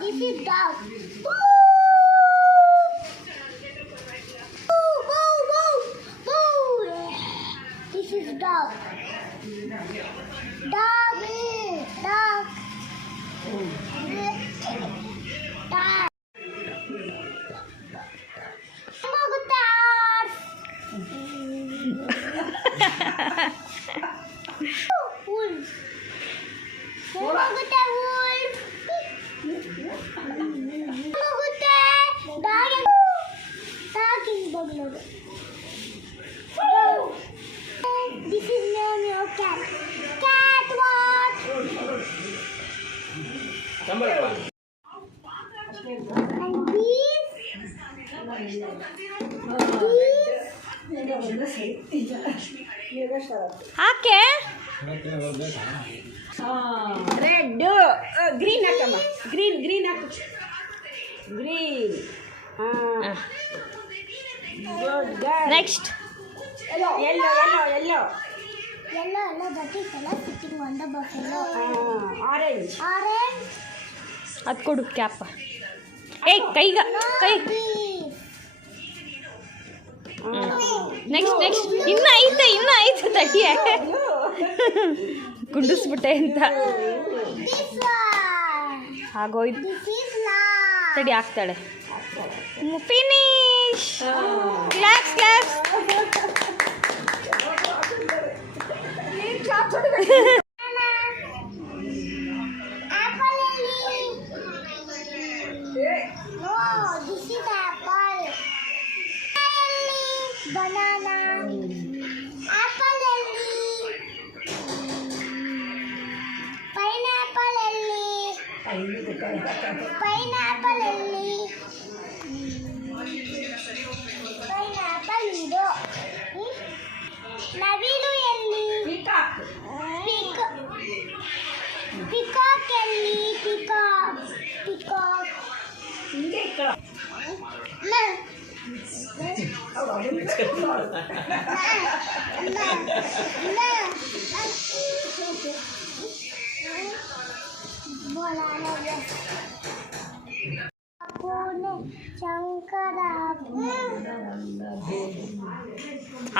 This is dog. This is dog. Dog. Dog. Dog. Wolf. This is meow cat. Cat what? And ಹಾಕೆ red green ಹಾಕಮ್ಮ green ಹಾಕು green next yellow yellow, that is yellow sitting on the buffalo. orange ಅದು ಕೊಡು cap. ಕೈಗ ಕೈ. Next ಇನ್ನ ಐತೆ ತಡಿಯ ಕುಂಡಿಸ್ಬಿಟ್ಟೆ ಅಂತ ಆಗೋಯ್ತು. ತಡಿ ಆಗ್ತಾಳೆ. Finish. Claps claps. This is apple. Banana. Apple elli. Pineapple elli. Pineapple elli. Pineapple ido. Navilu elli. Peacock elli. Peacock. No.